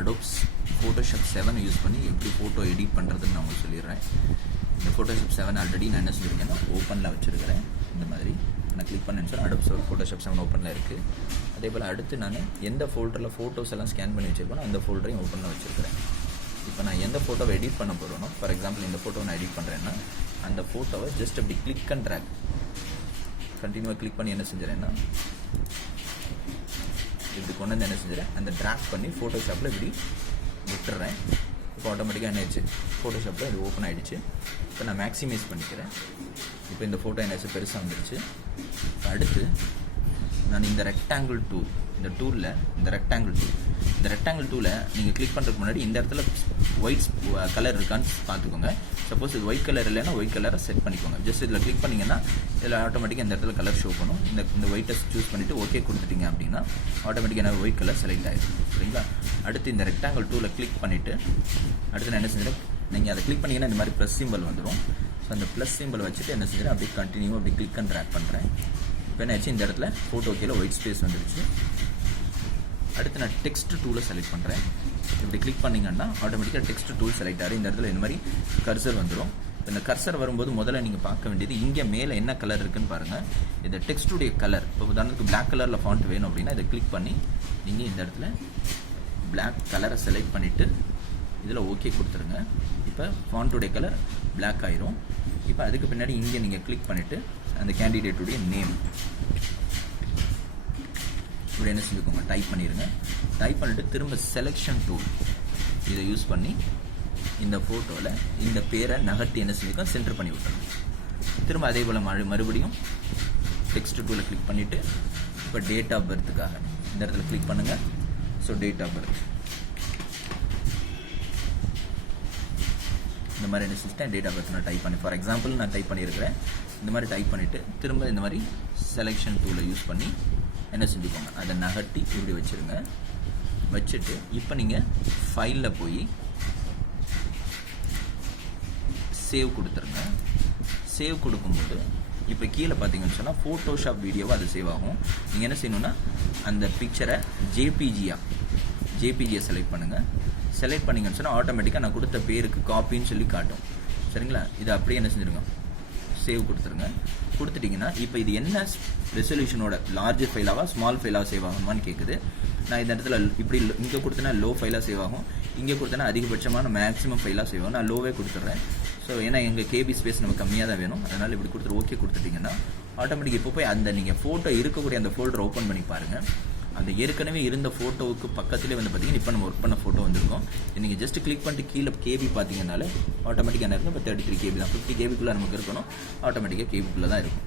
அடோப்ஸ் Photoshop 7 use பண்ணி எப்படி photo edit பண்ணுறதுன்னு நான் உங்களுக்கு சொல்லிடுறேன். இந்த ஃபோட்டோஷாப் 7 ஆல்ரெடி நான் என்ன சொல்லியிருக்கேன்னா ஓப்பனில் வச்சுருக்கிறேன். இந்த மாதிரி நான் கிளிக் பண்ணேன்னு சொன்னால் அடோப்ஸ் ஃபோட்டோஷாப் 7 ஓப்பனில் இருக்குது. அதே போல் அடுத்து நான் எந்த ஃபோல்டரில் ஃபோட்டோஸ் எல்லாம் ஸ்கேன் பண்ணி வச்சுருக்கேனோ அந்த ஃபோல்டரையும் ஓப்பனில் வச்சுருக்கிறேன். இப்போ நான் எந்த ஃபோட்டோவை எடிட் பண்ண போகிறேனோ, ஃபார் எக்ஸாம்பிள் இந்த ஃபோட்டோவை நான் எடிட் பண்ணுறேன்னா அந்த ஃபோட்டோவை ஜஸ்ட் அப்படி கிளிக் அண்ட் ட்ராக் கண்டினியூவாக கிளிக் பண்ணி என்ன செஞ்சுறேன்னா இப்படி கொண்டு வந்து என்ன செஞ்சுறேன், அந்த ட்ராக் பண்ணி ஃபோட்டோஷாப்பில் இப்படி விட்டுறேன். இப்போ ஆட்டோமேட்டிக்காக என்ன ஆயிடுச்சு, ஃபோட்டோஷாப்பில் இது ஓப்பன் ஆகிடுச்சு. இப்போ நான் மேக்ஸிமைஸ் பண்ணிக்கிறேன். இப்போ இந்த ஃபோட்டோ என்ன பெருசாக வந்துடுச்சு. இப்போ அடுத்து நான் இந்த ரெக்டாங்கிள் டூல், இந்த டூலில் இந்த ரெக்டாங்கிள் டூலை நீங்கள் கிளிக் பண்ணுறதுக்கு முன்னாடி இந்த இடத்துல ஒயிட் கலர் இருக்கான்னு பார்த்துக்கோங்க. சப்போஸ் இது ஒயிட் கலர் இல்லைன்னா ஒயிட் கலரை செட் பண்ணிக்கோங்க. ஜஸ்ட் இதில் கிளிக் பண்ணிங்கன்னா இதில் ஆட்டோமேட்டிக்காக இந்த இடத்துல கலர் ஷோ பண்ணும். இந்த ஒயிட்டை சூஸ் பண்ணிவிட்டு ஓகே கொடுத்துட்டீங்க அப்படின்னா ஆட்டோமேட்டிக்காக என்ன ஒயிட் கலர் செலக்ட் ஆகிடும். சரிங்களா? அடுத்து இந்த ரெக்டாங்கிள் டூலை கிளிக் பண்ணிவிட்டு அடுத்து நான் என்ன செஞ்சிடும், நீங்கள் அதை கிளிக் பண்ணிங்கன்னா இந்த மாதிரி ப்ளஸ் சிம்பிள் வந்துடும். ஸோ அந்த ப்ளஸ் சிம்பிள் வச்சுட்டு என்ன செஞ்சிடும், அப்படியே கண்டினியூ அப்படி கிளிக் அண்ட் ட்ராக் பண்ணுறேன். இப்போ என்ன ஆச்சு, இந்த இடத்துல ஃபோட்டோ கீழே ஒயிட் ஸ்பேஸ் வந்துடுச்சு. அடுத்து நான் டெக்ஸ்ட் டூலை செலக்ட் பண்ணுறேன். இப்படி கிளிக் பண்ணிங்கன்னா ஆட்டோமேட்டிக்காக டெக்ஸ்ட் டூல் செலக்ட் ஆகிடும். இந்த இடத்துல இந்த மாதிரி கர்சர் வந்துடும். இந்த கர்சர் வரும்போது முதல்ல நீங்கள் பார்க்க வேண்டியது இங்கே மேலே என்ன கலர் இருக்குன்னு பாருங்கள். இந்த டெக்ஸ்டுடைய கலர், இப்போ உதாரணத்துக்கு பிளாக் கலரில் ஃபாண்ட் வேணும் அப்படின்னா இதை கிளிக் பண்ணி நீங்கள் இந்த இடத்துல பிளாக் கலரை செலக்ட் பண்ணிவிட்டு இதில் ஓகே கொடுத்துருங்க. இப்போ ஃபாண்ட்டுடைய கலர் பிளாக் ஆயிரும். இப்போ அதுக்கு பின்னாடி இங்கே நீங்கள் கிளிக் பண்ணிவிட்டு அந்த கேண்டிடேட்டுடைய நேம் இப்படி என்ன செஞ்சுக்கோங்க, டைப் பண்ணிடுங்க. டைப் பண்ணிவிட்டு திரும்ப செலெக்ஷன் டூல் இதை யூஸ் பண்ணி இந்த ஃபோட்டோவில் இந்த பேரை நகர்த்தி என்ன செஞ்சுக்கோங்க, சென்டர் பண்ணி விட்டுருங்க. திரும்ப அதே போல் மறுபடியும் டெக்ஸ்ட் டூலை கிளிக் பண்ணிவிட்டு இப்போ டேட் ஆஃப் பர்த்துக்காக இந்த இடத்துல கிளிக் பண்ணுங்கள். ஸோ டேட் ஆஃப் பர்த் இந்த மாதிரி என்ன செஞ்சுட்டேன், டேட் ஆஃப் பர்த் நான் டைப் பண்ணி ஃபார் எக்ஸாம்பிள் நான் டைப் பண்ணியிருக்கிறேன். இந்த மாதிரி டைப் பண்ணிவிட்டு திரும்ப இந்த மாதிரி செலெக்ஷன் டூலை யூஸ் பண்ணி என்ன செஞ்சுக்கோங்க, அதை நகர்த்தி இப்படி வச்சுருங்க. வச்சுட்டு இப்போ நீங்கள் ஃபைலில் போய் சேவ் கொடுத்துருங்க. சேவ் கொடுக்கும்போது இப்போ கீழே பார்த்தீங்கன்னு சொன்னால் ஃபோட்டோஷாப் வீடியோவாக அது சேவ் ஆகும். நீங்கள் என்ன செய்யணுன்னா அந்த பிக்சரை ஜேபிஜியை செலக்ட் பண்ணுங்கள். செலக்ட் பண்ணிங்கன்னு சொன்னால் ஆட்டோமேட்டிக்காக நான் கொடுத்த பேருக்கு காப்பின்னு சொல்லி காட்டும். சரிங்களா? இதை அப்படியே என்ன செஞ்சுருங்க, சேவ் கொடுத்துருங்க. கொடுத்துட்டிங்கன்னா இப்போ இது என்ன ரெசல்யூஷனோட லார்ஜர் ஃபைலாவா ஸ்மால் ஃபைலாக சேவ் ஆகுமான்னு கேட்குது. நான் இந்த இடத்துல இப்படி இங்கே கொடுத்தனா லோ ஃபைலாக சேவ் ஆகும், இங்கே கொடுத்தனா அதிகபட்சமான மேக்ஸிமம் ஃபைலாக சேவ் ஆகும். நான் லோவே கொடுத்துட்றேன். ஸோ ஏன்னா எங்கள் கேபி ஸ்பேஸ் நமக்கு கம்மியாக தான் வேணும். அதனால் இப்படி கொடுத்துட்டு ஓகே கொடுத்துட்டிங்கன்னா ஆட்டோமேட்டிக் இப்போ போய் அந்த நீங்கள் ஃபோட்டோ இருக்கக்கூடிய அந்த ஃபோல்டரை ஓப்பன் பண்ணி பாருங்கள். அந்த ஏற்கனவே இருந்த ஃபோட்டோவுக்கு பக்கத்துலேயே வந்து பார்த்தீங்கன்னா இப்போ நம்ம ஒர்க் பண்ண ஃபோட்டோ வந்திருக்கும். நீங்கள் ஜஸ்ட் கிளிக் பண்ணிட்டு கீழே கேபி பார்த்தீங்கன்னாலே ஆட்டோமேட்டிக்காக என்ன இருக்கும், இப்போ 33 KB தான். 50 KBக்குள்ளே நமக்கு இருக்கணும், ஆட்டோமேட்டிக்காக கேபிக்குள்ளே தான் இருக்கும்.